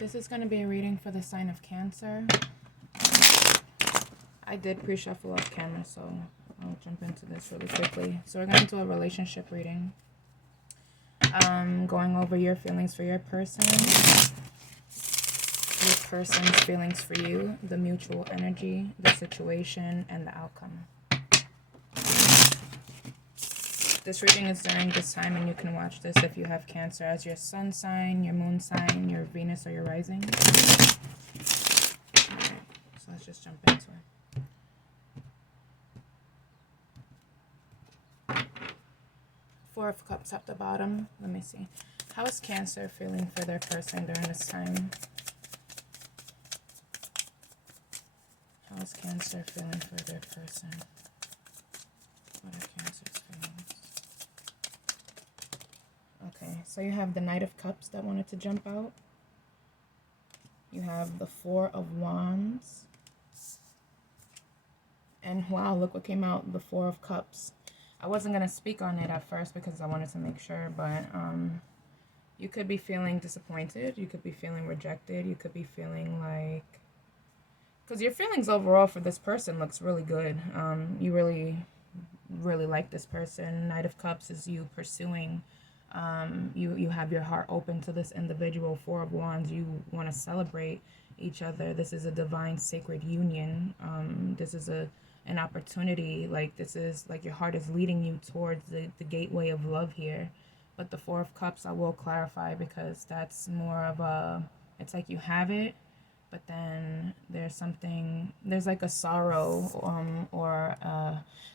This is going to be a reading for the sign of Cancer. I did pre-shuffle off camera, so I'll jump into this really quickly. So we're going to do a relationship reading. Going over your feelings for your person's feelings for you, the mutual energy, the situation, and the outcome. This reading is during this time, and you can watch this if you have Cancer as your sun sign, your moon sign, your Venus, or your rising. Alright, so let's just jump into it. Four of Cups at the bottom. Let me see. How is Cancer feeling for their person during this time? How is Cancer feeling for their person? What are Cancer's feelings? Okay, so you have the Knight of Cups that wanted to jump out. You have the Four of Wands. And wow, look what came out, the Four of Cups. I wasn't going to speak on it at first because I wanted to make sure, but you could be feeling disappointed. You could be feeling rejected. You could be feeling like... Because your feelings overall for this person looks really good. You really like this person. Knight of Cups is you pursuing. You have your heart open to this individual. Four of Wands, you want to celebrate each other. This is a divine sacred union. This is an opportunity. Like, this is like your heart is leading you towards the gateway of love here. But the Four of Cups, I will clarify, because that's more of a, it's like you have it, but then there's something, there's like a sorrow, or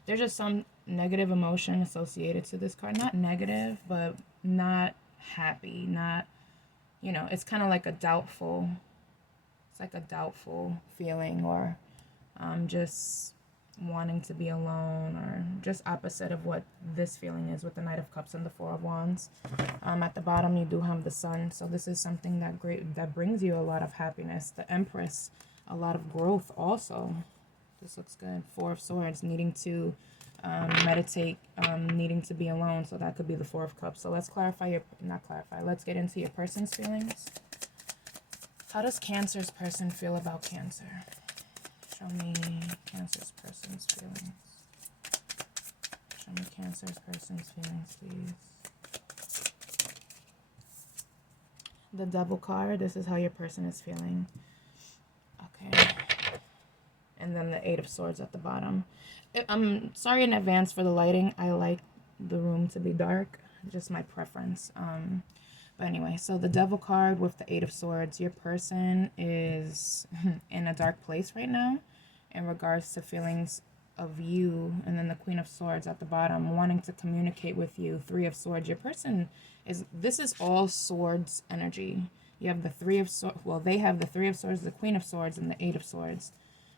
there's just some negative emotion associated to this card. Not negative, but not happy, not, you know, it's kind of like a doubtful, it's like a doubtful feeling, or just wanting to be alone, or just opposite of what this feeling is with the Knight of Cups and the Four of Wands. At the bottom, you do have the Sun, so this is something that brings you a lot of happiness. The Empress, a lot of growth also. This looks good. Four of Swords, needing to meditate, needing to be alone, so that could be the Four of Cups. So let's let's get into your person's feelings. How does Cancer's person feel about Cancer? Show me Cancer's person's feelings. Show me Cancer's person's feelings, please. The Devil card, this is how your person is feeling. Okay. And then the Eight of Swords at the bottom. I'm sorry in advance for the lighting. I like the room to be dark. Just my preference. But anyway, so the Devil card with the Eight of Swords, your person is in a dark place right now in regards to feelings of you. And then the Queen of Swords at the bottom, wanting to communicate with you. Three of Swords, your person is, this is all swords energy. You have the Three of Swords, well, they have the Three of Swords, the Queen of Swords, and the Eight of Swords.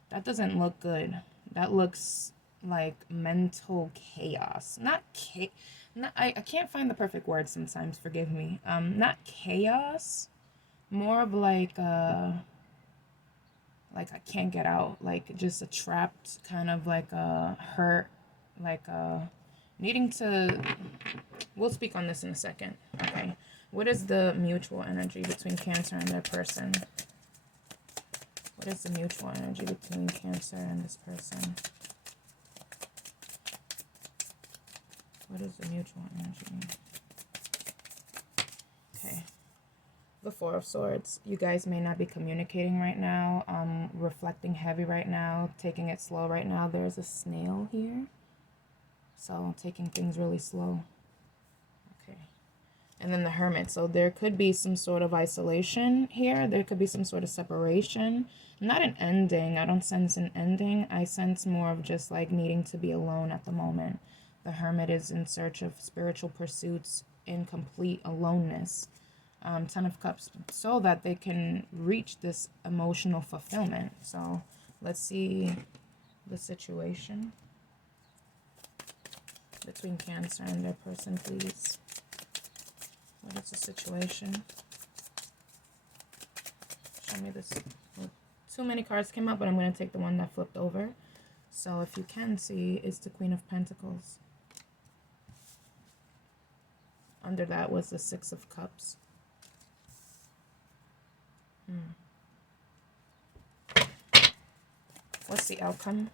That doesn't look good. That looks like mental chaos. I can't find the perfect word sometimes, forgive me. Not chaos, more of like I can't get out, like just a trapped kind of like a hurt, like needing to, we'll speak on this in a second. Okay, what is the mutual energy between Cancer and their person? What is the mutual energy between Cancer and this person? What is the mutual energy? Okay. The Four of Swords. You guys may not be communicating right now, reflecting heavy right now, taking it slow right now. There's a snail here. So taking things really slow. Okay. And then the Hermit. So there could be some sort of isolation here. There could be some sort of separation. Not an ending. I don't sense an ending. I sense more of just like needing to be alone at the moment. The Hermit is in search of spiritual pursuits in complete aloneness. Ten of Cups, so that they can reach this emotional fulfillment. So let's see the situation between Cancer and their person, please. What is the situation? Show me this. Too many cards came up, but I'm going to take the one that flipped over. So if you can see, it's the Queen of Pentacles. Under that was the Six of Cups. What's the outcome?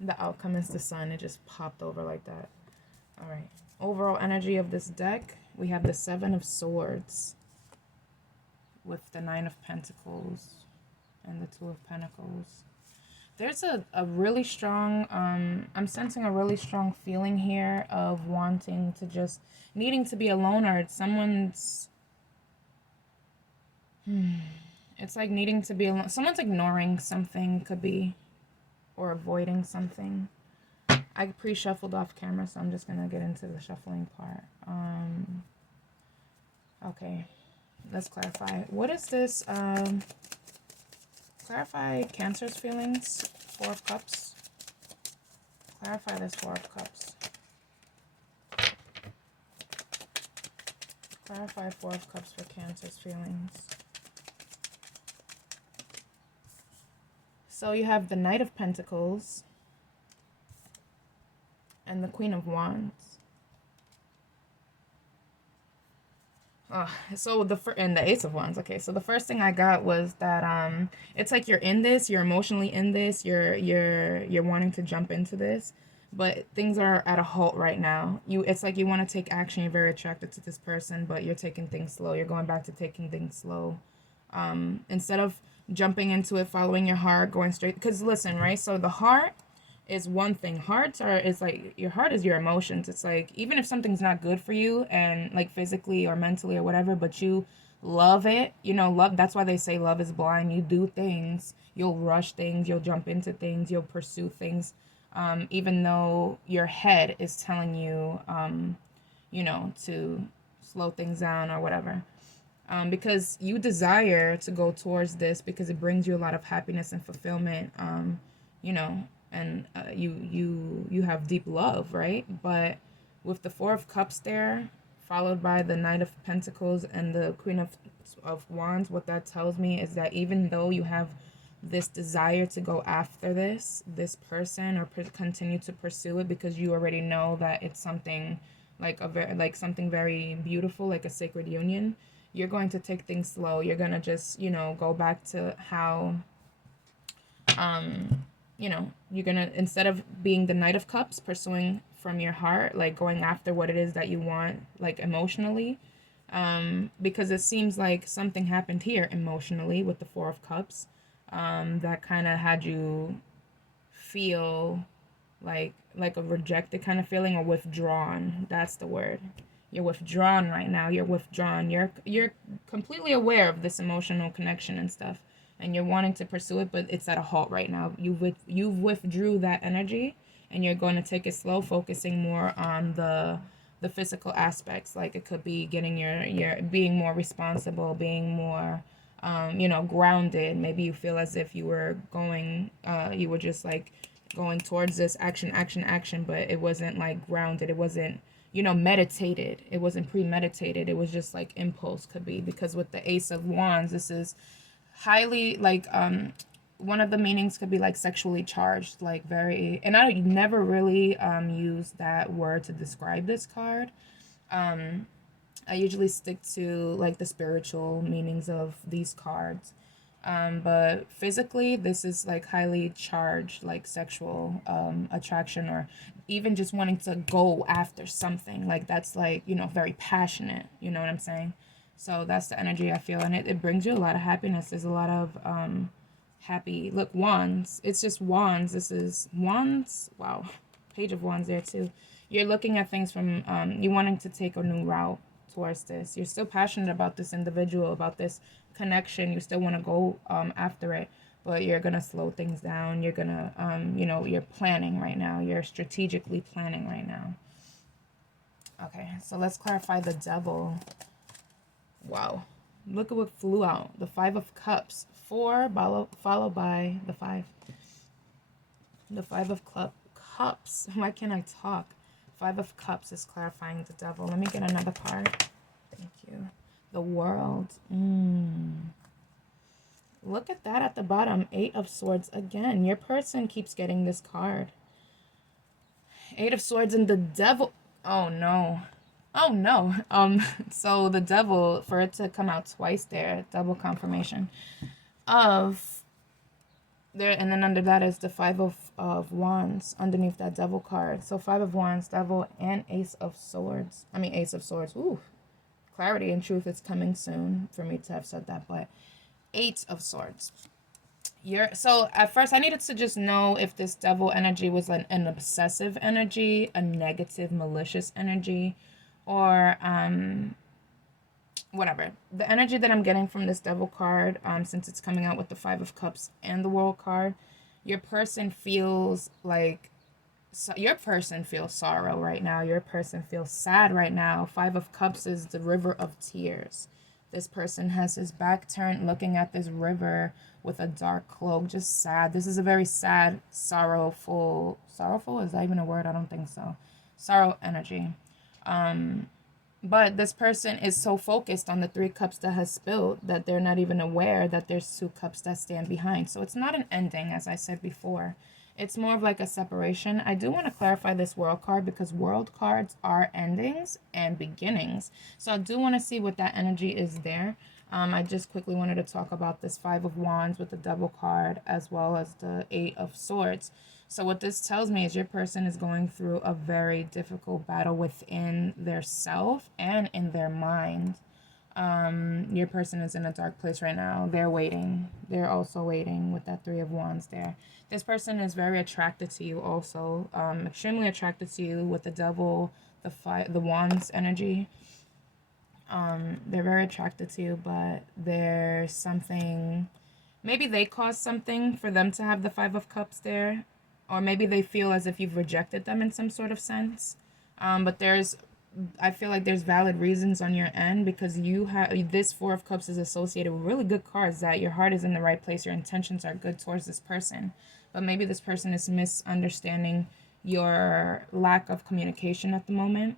The outcome is the sun. It just popped over like that. All right. Overall energy of this deck, we have the Seven of Swords with the Nine of Pentacles and the Two of Pentacles. There's a really strong, I'm sensing a really strong feeling here of wanting to just, needing to be alone, or someone's, it's like needing to be alone. Someone's ignoring something, could be, or avoiding something. I pre-shuffled off camera, so I'm just going to get into the shuffling part. Okay, let's clarify. What is this? Clarify Cancer's feelings. Four of Cups. Clarify this Four of Cups. Clarify Four of Cups for Cancer's feelings. So you have the Knight of Pentacles and the Queen of Wands. So and the Ace of Wands. Okay, so the first thing I got was that it's like you're in this, you're emotionally in this, you're wanting to jump into this, but things are at a halt right now. It's like you want to take action, you're very attracted to this person, but you're taking things slow. You're going back to taking things slow. Instead of jumping into it, following your heart, going straight, because listen, right? So the heart is one thing. Is like, your heart is your emotions. It's like, even if something's not good for you, and like physically or mentally or whatever, but you love it, love, that's why they say love is blind. You do things, you'll rush things, you'll jump into things, you'll pursue things, even though your head is telling you, to slow things down or whatever. Because you desire to go towards this because it brings you a lot of happiness and fulfillment, and you have deep love, right? But with the Four of Cups there, followed by the Knight of Pentacles and the Queen of Wands, what that tells me is that even though you have this desire to go after this person, or continue to pursue it because you already know that it's something like something very beautiful, like a sacred union, you're going to take things slow. You're going to just, go back to how, you're going to, instead of being the Knight of Cups, pursuing from your heart, like going after what it is that you want, like emotionally, because it seems like something happened here emotionally with the Four of Cups, that kind of had you feel like a rejected kind of feeling, or withdrawn. That's the word. You're withdrawn right now. You're withdrawn. You're completely aware of this emotional connection and stuff, and you're wanting to pursue it, but it's at a halt right now. You've withdrew that energy, and you're going to take it slow, focusing more on the physical aspects. Like, it could be getting your being more responsible, being more grounded. Maybe you feel as if you were just like going towards this action, but it wasn't like grounded. It wasn't meditated. It wasn't premeditated. It was just like impulse, could be, because with the Ace of Wands, this is highly like one of the meanings could be like sexually charged, like very, and I never really use that word to describe this card. I usually stick to like the spiritual meanings of these cards. But physically, this is like highly charged, like sexual attraction, or even just wanting to go after something. Like, that's like, very passionate. You know what I'm saying? So that's the energy I feel. And it brings you a lot of happiness. There's a lot of happy, look, wands. It's just wands. This is wands. Wow. Page of Wands there too. You're looking at things from, you wanting to take a new route towards this. You're still passionate about this individual, about this connection. You still want to go after it, but you're gonna slow things down. You're gonna you're planning right now. You're strategically planning right now. Okay, so let's clarify the Devil. Wow, look at what flew out. The Five of Cups. 4 followed by the 5. The Five of Cups. Why can't I talk? Five of Cups is clarifying the Devil. Let me get another card. Thank you. The World. Look at that at the bottom. 8 of Swords again. Your person keeps getting this card. 8 of Swords and the Devil. Oh no. Oh no. So the Devil, for it to come out twice there, double confirmation of there, and then under that is the Five of Wands underneath that Devil card. So Five of Wands, Devil, and Ace of Swords. I mean, Ace of Swords. Ooh, clarity and truth is coming soon for me to have said that. But Eight of Swords. So at first I needed to just know if this Devil energy was an obsessive energy, a negative, malicious energy, or whatever. The energy that I'm getting from this Devil card, since it's coming out with the Five of Cups and the World card, your person feels like, so your person feels sorrow right now. Your person feels sad right now. Five of Cups is the river of tears. This person has his back turned looking at this river with a dark cloak, just sad. This is a very sad, sorrowful, is that even a word? I don't think so. Sorrow energy. But this person is so focused on the Three Cups that has spilled that they're not even aware that there's two cups that stand behind. So it's not an ending, as I said before. It's more of like a separation. I do want to clarify this World card because World cards are endings and beginnings. So I do want to see what that energy is there. I just quickly wanted to talk about this Five of Wands with the Devil card as well as the Eight of Swords. So what this tells me is your person is going through a very difficult battle within their self and in their mind. Your person is in a dark place right now. They're waiting. They're also waiting with that Three of Wands there. This person is very attracted to you also. Extremely attracted to you with the Devil, the Wands energy. They're very attracted to you, but there's something, maybe they caused something for them to have the Five of Cups there, or maybe they feel as if you've rejected them in some sort of sense. But I feel like there's valid reasons on your end because you have this Four of Cups is associated with really good cards that your heart is in the right place, your intentions are good towards this person, but maybe this person is misunderstanding your lack of communication at the moment.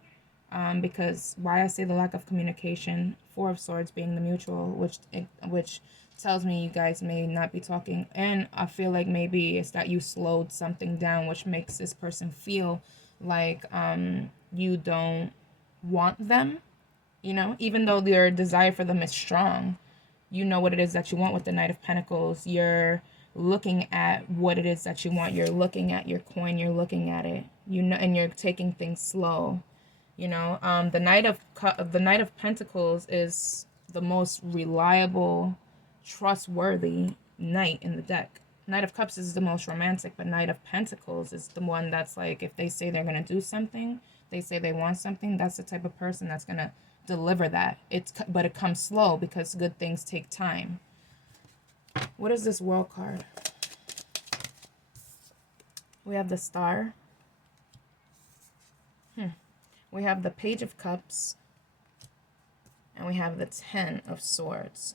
Because why I say the lack of communication, Four of Swords being the mutual, which tells me you guys may not be talking, and I feel like maybe it's that you slowed something down, which makes this person feel like you don't want them, even though your desire for them is strong. You know what it is that you want with the Knight of Pentacles. You're looking at what it is that you want. You're looking at your coin. You're looking at it. And you're taking things slow. The Knight of Pentacles is the most reliable, trustworthy knight in the deck. Knight of Cups is the most romantic, but Knight of Pentacles is the one that's like, if they say they're going to do something, they say they want something, that's the type of person that's going to deliver that. But it comes slow because good things take time. What is this World card? We have the Star. We have the Page of Cups. And we have the Ten of Swords.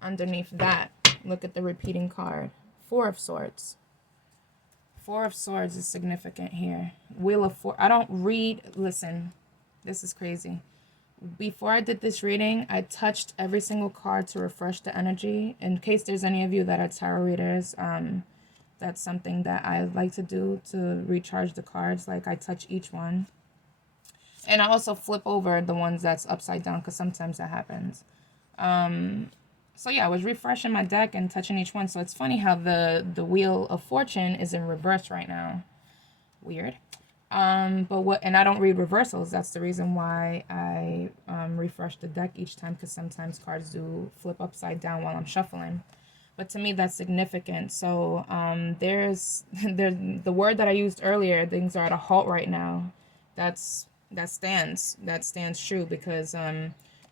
Underneath that, look at the repeating card. Four of Swords. Four of Swords is significant here. Wheel of Fortune. I don't read. Listen, this is crazy. Before I did this reading, I touched every single card to refresh the energy. In case there's any of you that are tarot readers, that's something that I like to do to recharge the cards. Like, I touch each one. And I also flip over the ones that's upside down because sometimes that happens. So yeah, I was refreshing my deck and touching each one. So it's funny how the Wheel of Fortune is in reverse right now. Weird. And I don't read reversals. That's the reason why I refresh the deck each time, because sometimes cards do flip upside down while I'm shuffling. But to me, that's significant. So there's the word that I used earlier. Things are at a halt right now. That stands true, because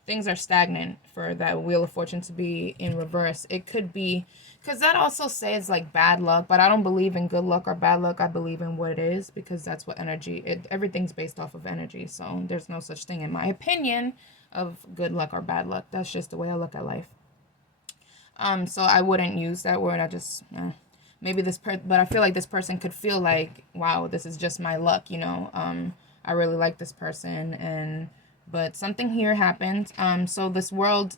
things are stagnant for that Wheel of Fortune to be in reverse. It could be because that also says like bad luck, but I don't believe in good luck or bad luck. I believe in what it is, because that's what everything's based off of energy. So there's no such thing, in my opinion, of good luck or bad luck. That's just the way I look at life. So I wouldn't use that word. I just maybe but I feel like this person could feel like, wow, this is just my luck, I really like this person, but something here happened. So this world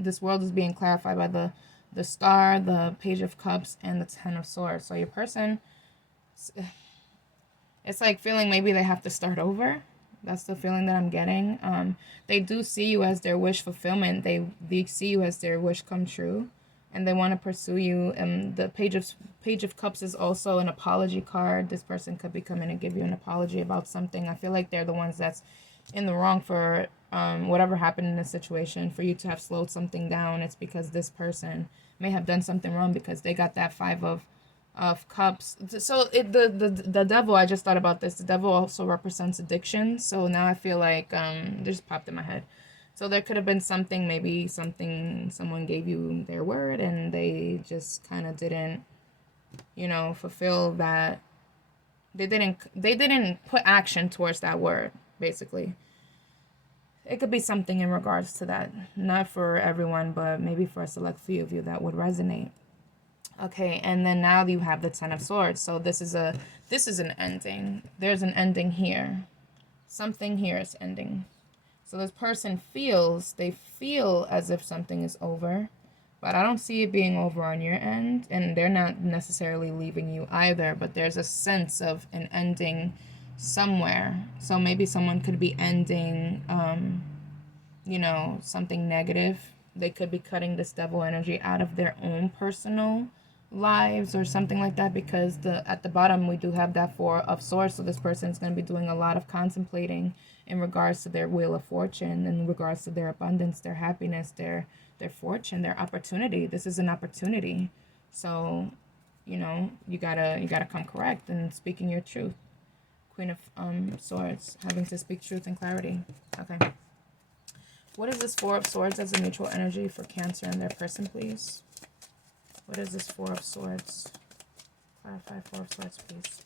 is being clarified by the Star, the Page of Cups, and the Ten of Swords. So your person, it's like feeling maybe they have to start over. That's the feeling that I'm getting. They do see you as their wish fulfillment. They see you as their wish come true. and they want to pursue you. And the Page of Cups is also an apology card. This person could be coming to give you an apology about something. I feel like they're the ones that's in the wrong for whatever happened in this situation. For you to have slowed something down, it's because this person may have done something wrong, because they got that Five of Cups. So the devil, I just thought about this. The devil also represents addiction. So now I feel like it just popped in my head. So there could have been something, maybe something, someone gave you their word and they just kind of didn't, fulfill that. They didn't put action towards that word, basically. It could be something in regards to that. Not for everyone, but maybe for a select few of you that would resonate. Okay, and then now you have the Ten of Swords. So this is an ending. There's an ending here. Something here is ending. So this person they feel as if something is over, but I don't see it being over on your end, and they're not necessarily leaving you either, but there's a sense of an ending somewhere. So maybe someone could be ending, something negative. They could be cutting this devil energy out of their own personal lives or something like that, because at the bottom we do have that Four of Swords. So this person's going to be doing a lot of contemplating in regards to their wheel of fortune, in regards to their abundance, their happiness, their fortune, their opportunity. This is an opportunity. So, you gotta come correct and speaking your truth. Queen of Swords, having to speak truth and clarity. Okay. What is this Four of Swords as a mutual energy for Cancer and their person, please? What is this Four of Swords? Clarify Four of Swords, please.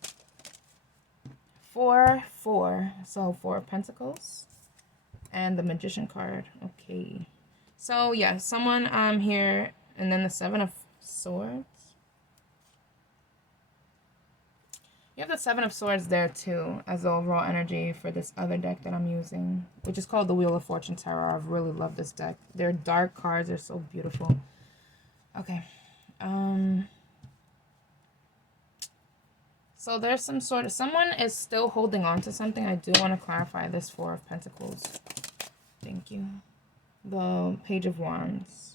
4, 4. So 4 of Pentacles. And the Magician card. Okay. So, yeah, someone here. And then the 7 of Swords. You have the 7 of Swords there, too, as the overall energy for this other deck that I'm using, which is called the Wheel of Fortune Tarot. I really love this deck. They're dark cards. They're so beautiful. Okay. So there's someone is still holding on to something. I do want to clarify this Four of Pentacles. Thank you. The Page of Wands.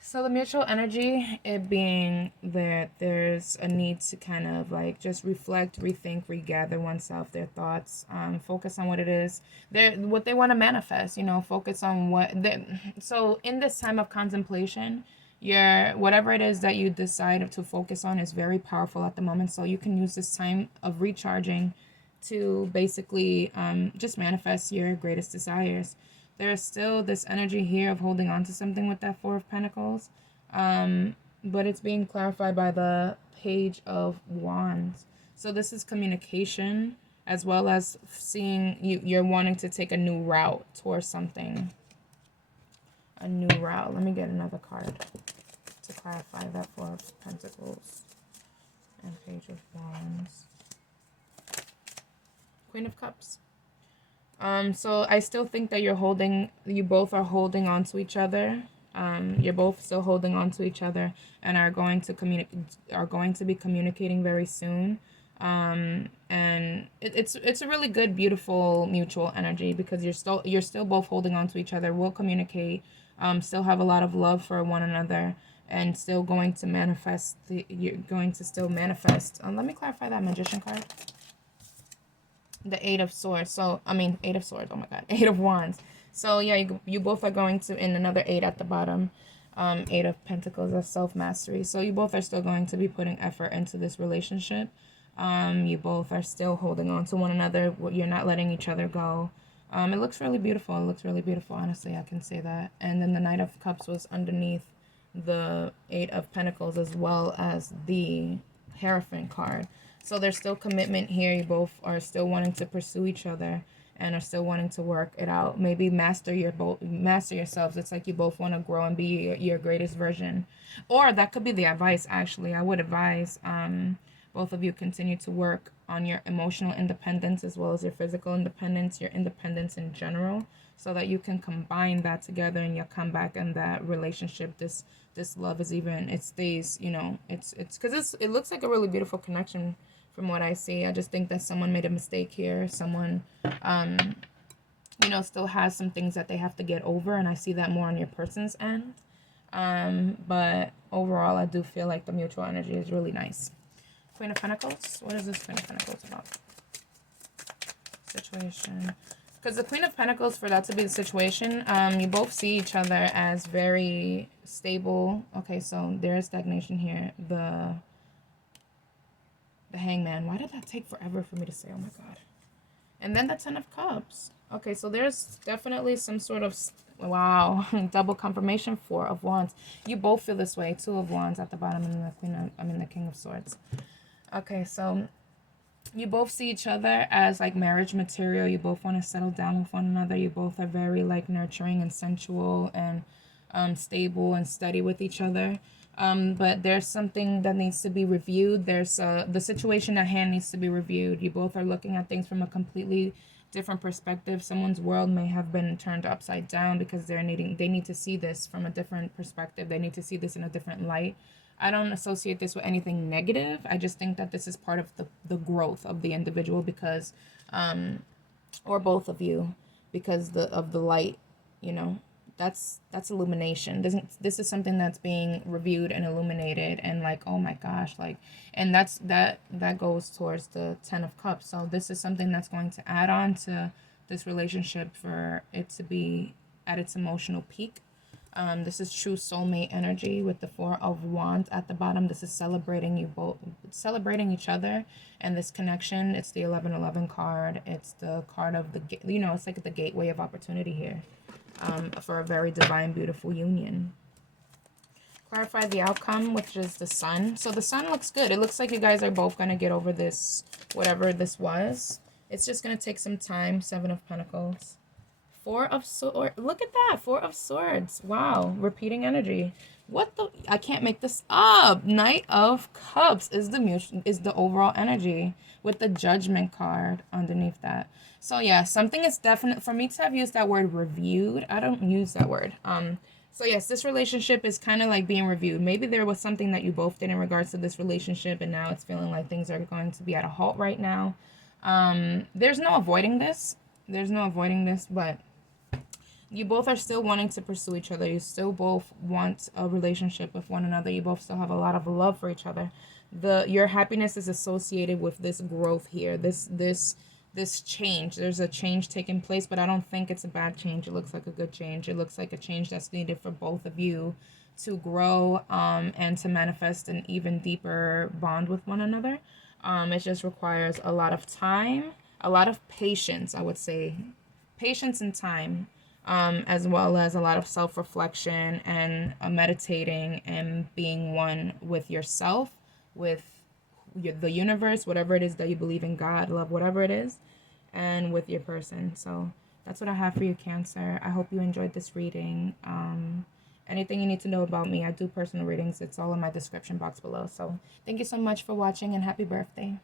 So the mutual energy, it being that there's a need to kind of like just reflect, rethink, regather oneself, their thoughts, focus on what it is, what they want to manifest, focus on so in this time of contemplation, whatever it is that you decide to focus on is very powerful at the moment. So you can use this time of recharging to basically just manifest your greatest desires. There's still this energy here of holding on to something with that Four of Pentacles. But it's being clarified by the Page of Wands. So this is communication, as well as seeing you're wanting to take a new route towards something. A new route. Let me get another card to clarify that Four of Pentacles and Page of Wands. Queen of Cups. So I still think that you both are holding on to each other. You're both still holding on to each other and are going to be communicating very soon. And it's a really good, beautiful mutual energy, because you're still both holding on to each other, will communicate, still have a lot of love for one another, and still going to manifest. You're going to still manifest. Let me clarify that Magician card. The Eight of Swords. Eight of Swords. Oh my God. 8 of Wands. So yeah, you both are going to, in another 8 at the bottom. 8 of Pentacles of self-mastery. So you both are still going to be putting effort into this relationship. You both are still holding on to one another. You're not letting each other go. It looks really beautiful. It looks really beautiful. Honestly, I can say that. And then the Knight of Cups was underneath the 8 of Pentacles, as well as the Hierophant card. So there's still commitment here. You both are still wanting to pursue each other and are still wanting to work it out. Maybe master yourselves. It's like you both want to grow and be your greatest version. Or that could be the advice, actually. I would advise both of you continue to work on your emotional independence, as well as your physical independence, your independence in general, so that you can combine that together and you'll come back in that relationship. This love is even, it stays, it's because it looks like a really beautiful connection. From what I see, I just think that someone made a mistake here. Someone you know, still has some things that they have to get over, and I see that more on your person's end. But overall, I do feel like the mutual energy is really nice. Queen of Pentacles. What is this Queen of Pentacles about? Situation. Because the Queen of Pentacles, for that to be the situation, you both see each other as very stable. Okay, so there's stagnation here. The Hangman. Why did that take forever for me to say? Oh my god. And then the Ten of Cups. Okay, so there's definitely some sort of, wow, double confirmation. Four of Wands. You both feel this way. Two of Wands at the bottom, and the King of Swords. Okay, so you both see each other as like marriage material. You both want to settle down with one another. You both are very like nurturing and sensual and stable and steady with each other. But there's something that needs to be reviewed. There's the situation at hand needs to be reviewed. You both are looking at things from a completely different perspective. Someone's world may have been turned upside down because they need to see this from a different perspective. They need to see this in a different light. I don't associate this with anything negative. I just think that this is part of the growth of the individual because, or both of you, because of the light, you know, that's illumination. This is something that's being reviewed and illuminated and like, oh my gosh, like, and that goes towards the Ten of Cups. So this is something that's going to add on to this relationship for it to be at its emotional peak. This is true soulmate energy with the Four of Wands at the bottom. This is celebrating you both, celebrating each other and this connection. It's the 1111 card. It's the card of the, you know, it's like the gateway of opportunity here for a very divine, beautiful union. Clarify the outcome, which is the Sun. So the Sun looks good. It looks like you guys are both going to get over this, whatever this was. It's just going to take some time. Seven of Pentacles. Four of Swords. Look at that. Four of Swords. Wow. Repeating energy. What the? I can't make this up. Knight of Cups is the overall energy with the Judgment card underneath that. So yeah, something is definite for me to have used that word reviewed. I don't use that word. So yes, this relationship is kind of like being reviewed. Maybe there was something that you both did in regards to this relationship, and now it's feeling like things are going to be at a halt right now. There's no avoiding this. There's no avoiding this, but you both are still wanting to pursue each other. You still both want a relationship with one another. You both still have a lot of love for each other. Your happiness is associated with this growth here. This change. There's a change taking place, but I don't think it's a bad change. It looks like a good change. It looks like a change that's needed for both of you to grow and to manifest an even deeper bond with one another. It just requires a lot of time, a lot of patience, I would say. Patience and time. As well as a lot of self-reflection and meditating and being one with yourself, with the universe, whatever it is that you believe in, God, love, whatever it is, and with your person. So that's what I have for you, Cancer. I hope you enjoyed this reading. Anything you need to know about me, I do personal readings. It's all in my description box below. So thank you so much for watching and happy birthday.